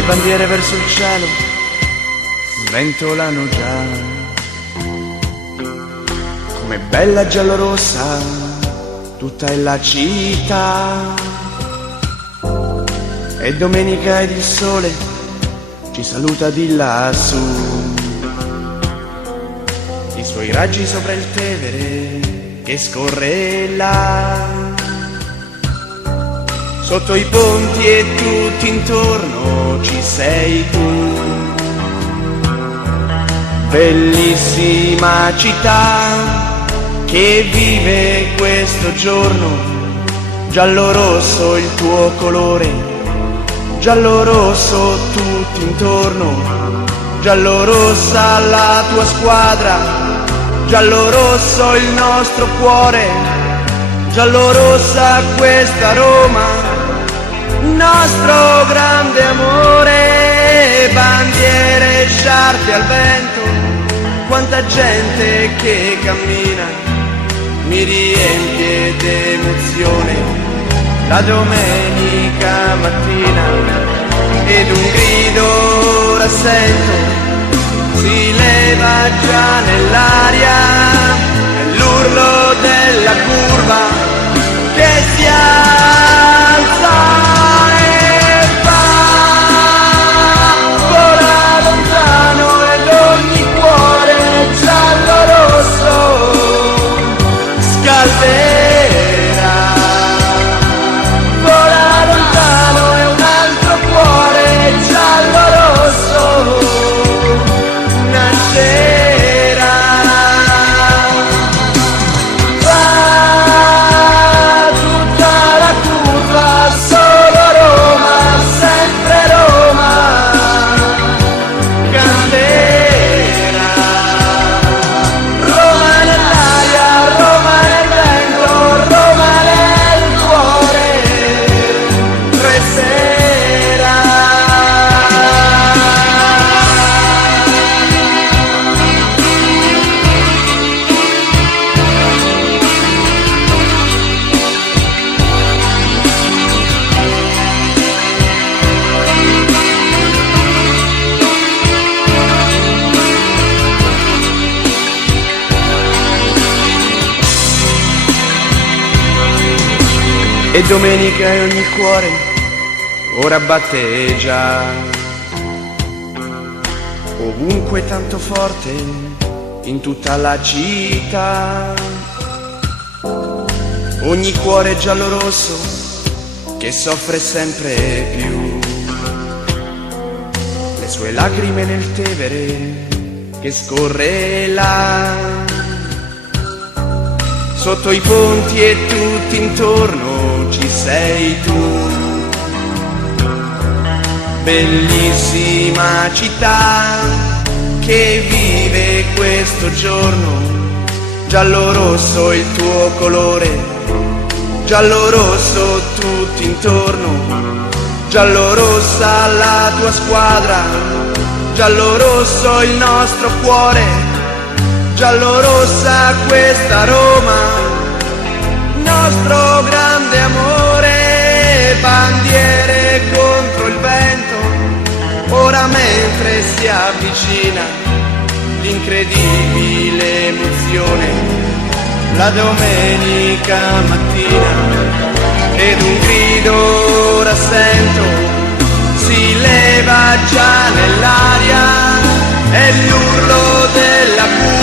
le bandiere verso il cielo sventolano già, come bella giallorossa tutta è la città. E domenica ed il sole ci saluta di lassù, i suoi raggi sopra il Tevere che scorre là. Sotto i ponti e tutti intorno ci sei tu, bellissima città che vive questo giorno, giallo-rosso il tuo colore, giallo-rosso tutti intorno, giallo-rossa la tua squadra, giallo-rosso il nostro cuore, giallo-rossa questa Roma, nostro grande amore. Bandiere, sciarpe al vento, quanta gente che cammina, mi riempie d'emozione la domenica mattina. Ed un grido rassento si leva già nell'aria, è l'urlo della curva che si alza e va, vola lontano ed ogni cuore giallo-rosso scalderà. Vola lontano e un altro cuore giallo-rosso nascerà. Va tutta la curva, solo Roma, sempre Roma canterà. Roma nell'aria, Roma nel vento, Roma nel cuore resterà. E domenica e ogni cuore ora batte già, ovunque tanto forte in tutta la città. Ogni cuore giallo-rosso che soffre sempre più, le sue lacrime nel Tevere che scorre là. Sotto i ponti e tutti intorno ci sei tu, bellissima città che vive questo giorno, giallo-rosso il tuo colore, giallo-rosso tutti intorno, giallo-rossa la tua squadra, giallo-rosso il nostro cuore, giallo-rossa questa Roma, nostro grande amore. Bandiere contro il vento, ora mentre si avvicina l'incredibile emozione, la domenica mattina. Ed un grido rassento si leva già nell'aria, è l'urlo della curva